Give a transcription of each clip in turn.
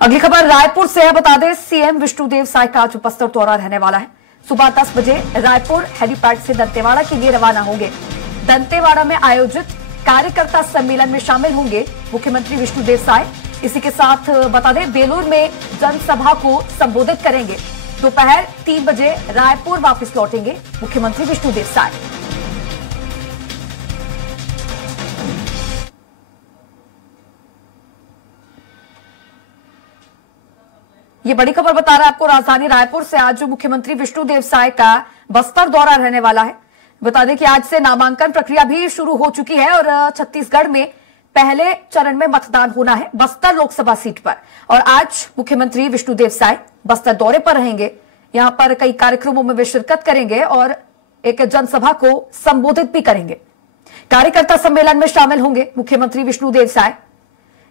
अगली खबर रायपुर से है। बता दें सीएम विष्णुदेव साय का आज बस्तर दौरा रहने वाला है। सुबह 10 बजे रायपुर हेलीपैड से दंतेवाड़ा के लिए रवाना होंगे। दंतेवाड़ा में आयोजित कार्यकर्ता सम्मेलन में शामिल होंगे मुख्यमंत्री विष्णुदेव साय। इसी के साथ बता दें बेलूर में जनसभा को संबोधित करेंगे। दोपहर 3 बजे रायपुर वापस लौटेंगे मुख्यमंत्री विष्णुदेव साय। ये बड़ी खबर बता रहा है आपको राजधानी रायपुर से। आज मुख्यमंत्री विष्णुदेव साय का बस्तर दौरा रहने वाला है। बता दें कि आज से नामांकन प्रक्रिया भी शुरू हो चुकी है और छत्तीसगढ़ में पहले चरण में मतदान होना है बस्तर लोकसभा सीट पर। और आज मुख्यमंत्री विष्णुदेव साय बस्तर दौरे पर रहेंगे। यहां पर कई कार्यक्रमों में वे शिरकत करेंगे और एक जनसभा को संबोधित भी करेंगे। कार्यकर्ता सम्मेलन में शामिल होंगे मुख्यमंत्री विष्णुदेव साय।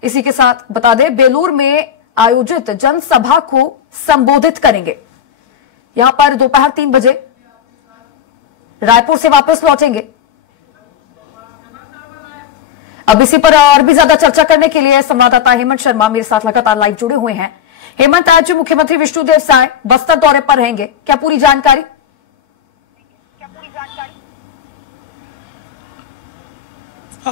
इसी के साथ बता दें बेलूर में आयोजित जनसभा को संबोधित करेंगे। यहां पर दोपहर 3 बजे रायपुर से वापस लौटेंगे। अब इसी पर और भी ज्यादा चर्चा करने के लिए संवाददाता हेमंत शर्मा मेरे साथ लगातार लाइव जुड़े हुए हैं। हेमंत, आज मुख्यमंत्री विष्णुदेव साय बस्तर दौरे पर रहेंगे, क्या पूरी जानकारी?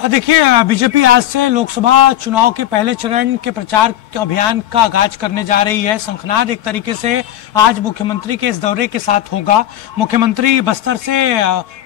देखिए, बीजेपी आज से लोकसभा चुनाव के पहले चरण के प्रचार अभियान का आगाज करने जा रही है। शंखनाद एक तरीके से आज मुख्यमंत्री के इस दौरे के साथ होगा। मुख्यमंत्री बस्तर से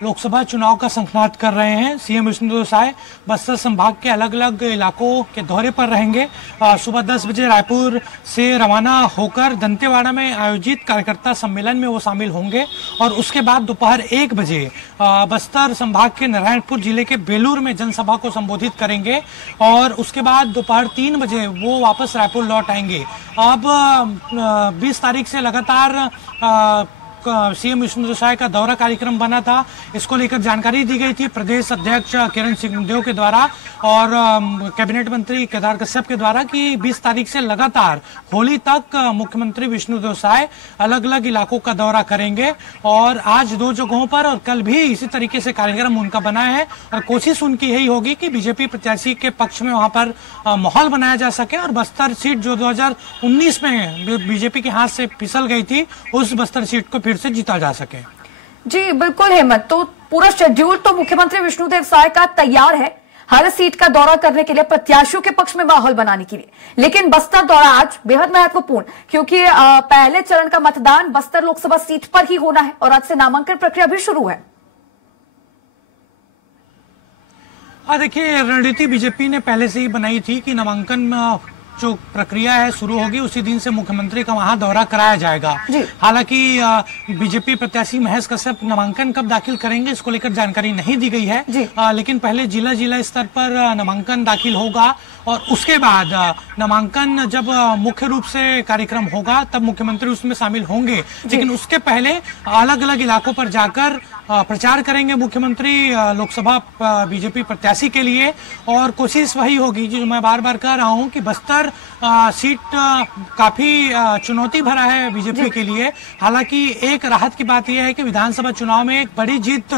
लोकसभा चुनाव का शंखनाद कर रहे हैं। सीएम विष्णुदेव साय बस्तर संभाग के अलग अलग इलाकों के दौरे पर रहेंगे। सुबह 10 बजे रायपुर से रवाना होकर दंतेवाड़ा में आयोजित कार्यकर्ता सम्मेलन में वो शामिल होंगे और उसके बाद दोपहर 1 बजे बस्तर संभाग के नारायणपुर जिले के बेलूर में जनसभा को संबोधित करेंगे और उसके बाद दोपहर 3 बजे वो वापस रायपुर लौट आएंगे। अब 20 तारीख से लगातार सीएम विष्णुदेव साय का दौरा कार्यक्रम बना था। इसको लेकर जानकारी दी गई थी प्रदेश अध्यक्ष किरण सिंहदेव के द्वारा और कैबिनेट मंत्री केदार कश्यप के द्वारा कि 20 तारीख से लगातार होली तक मुख्यमंत्री विष्णुदेव साय अलग अलग इलाकों का दौरा करेंगे और आज 2 जगहों पर और कल भी इसी तरीके से कार्यक्रम उनका बना है और कोशिश उनकी यही होगी कि बीजेपी प्रत्याशी के पक्ष में वहां पर माहौल बनाया जा सके और बस्तर सीट जो 2019 में बीजेपी के हाथ से फिसल गई थी उस बस्तर सीट को फिर से जीता जा सके। जी बिल्कुल हेमंत, तो पूरा शेड्यूल तो मुख्यमंत्री विष्णुदेव साय का तैयार है हर सीट का दौरा करने के लिए, प्रत्याशियों के पक्ष में माहौल बनाने के लिए। लेकिन बस्तर दौरा आज बेहद महत्वपूर्ण क्योंकि पहले चरण का मतदान बस्तर लोकसभा सीट पर ही होना है और आज से नामांकन प्रक्रिया भी शुरू है। देखिए, रणनीति बीजेपी ने पहले से ही बनाई थी कि नामांकन जो प्रक्रिया है शुरू होगी उसी दिन से मुख्यमंत्री का वहां दौरा कराया जाएगा। हालांकि बीजेपी प्रत्याशी महेश कश्यप नामांकन कब दाखिल करेंगे इसको लेकर जानकारी नहीं दी गई है। लेकिन पहले जिला स्तर पर नामांकन दाखिल होगा और उसके बाद नामांकन जब मुख्य रूप से कार्यक्रम होगा तब मुख्यमंत्री उसमें शामिल होंगे। लेकिन उसके पहले अलग अलग इलाकों पर जाकर प्रचार करेंगे मुख्यमंत्री लोकसभा बीजेपी प्रत्याशी के लिए और कोशिश वही होगी जो मैं बार बार कह रहा हूं कि बस्तर सीट काफी चुनौती भरा है बीजेपी के लिए। हालांकि एक राहत की बात यह है कि विधानसभा चुनाव में एक बड़ी जीत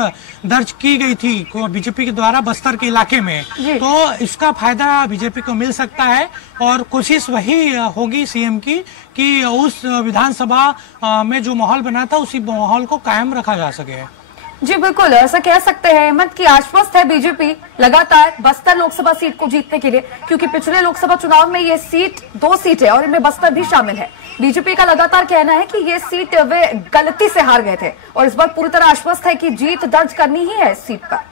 दर्ज की गई थी बीजेपी के द्वारा बस्तर के इलाके में, तो इसका फायदा बीजेपी को मिल सकता है और कोशिश वही होगी सीएम की कि उस विधानसभा में जो माहौल बना था उसी माहौल को कायम रखा जा सके। जी बिल्कुल, ऐसा कह सकते हैं हेमंत कि आश्वस्त है बीजेपी लगातार बस्तर लोकसभा सीट को जीतने के लिए क्योंकि पिछले लोकसभा चुनाव में ये सीट 2 सीट है और इनमें बस्तर भी शामिल है। बीजेपी का लगातार कहना है कि ये सीट वे गलती से हार गए थे और इस बार पूरी तरह आश्वस्त है कि जीत दर्ज करनी ही है इस सीट पर।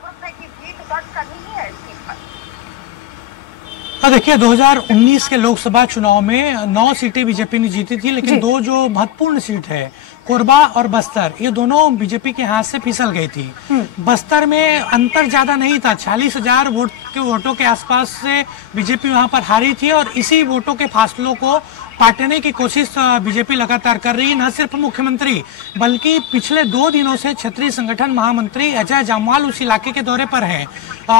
देखिए, 2019 के लोकसभा चुनाव में 9 सीटें बीजेपी ने जीती थी, लेकिन 2 जो महत्वपूर्ण सीट है कोरबा और बस्तर, ये दोनों बीजेपी के हाथ से फिसल गई थी। बस्तर में अंतर ज्यादा नहीं था, 40,000 वोटों के आसपास से बीजेपी वहां पर हारी थी और इसी वोटों के फासलों को पाटने की कोशिश बीजेपी लगातार कर रही है। न सिर्फ मुख्यमंत्री बल्कि पिछले 2 दिनों से क्षेत्रीय संगठन महामंत्री अजय जामवाल उस इलाके के दौरे पर हैं।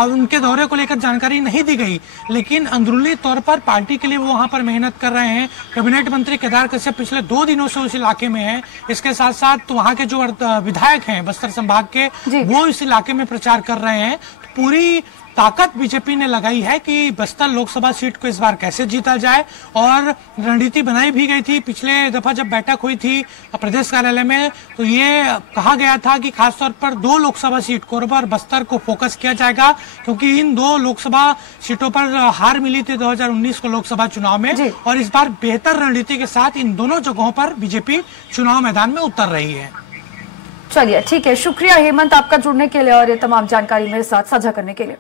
उनके दौरे को लेकर जानकारी नहीं दी गई, लेकिन अंदरूनी तौर पर पार्टी के लिए वो वहां पर मेहनत कर रहे हैं। कैबिनेट मंत्री केदार कश्यप पिछले 2 दिनों से उस इलाके में हैं। इसके साथ साथ वहां के जो विधायक हैं बस्तर संभाग के वो इस इलाके में प्रचार कर रहे हैं। पूरी ताकत बीजेपी ने लगाई है कि बस्तर लोकसभा सीट को इस बार कैसे जीता जाए, और रणनीति बनाई भी गई थी। पिछले दफा जब बैठक हुई थी प्रदेश कार्यालय में तो ये कहा गया था कि खासतौर पर 2 लोकसभा सीट कोरबा और बस्तर को फोकस किया जाएगा, क्योंकि इन 2 लोकसभा सीटों पर हार मिली थी 2019 को लोकसभा चुनाव में, और इस बार बेहतर रणनीति के साथ इन दोनों जगहों पर बीजेपी चुनाव मैदान में उतर रही है। चलिए ठीक है, शुक्रिया हेमंत आपका जुड़ने के लिए और ये तमाम जानकारी मेरे साथ साझा करने के लिए।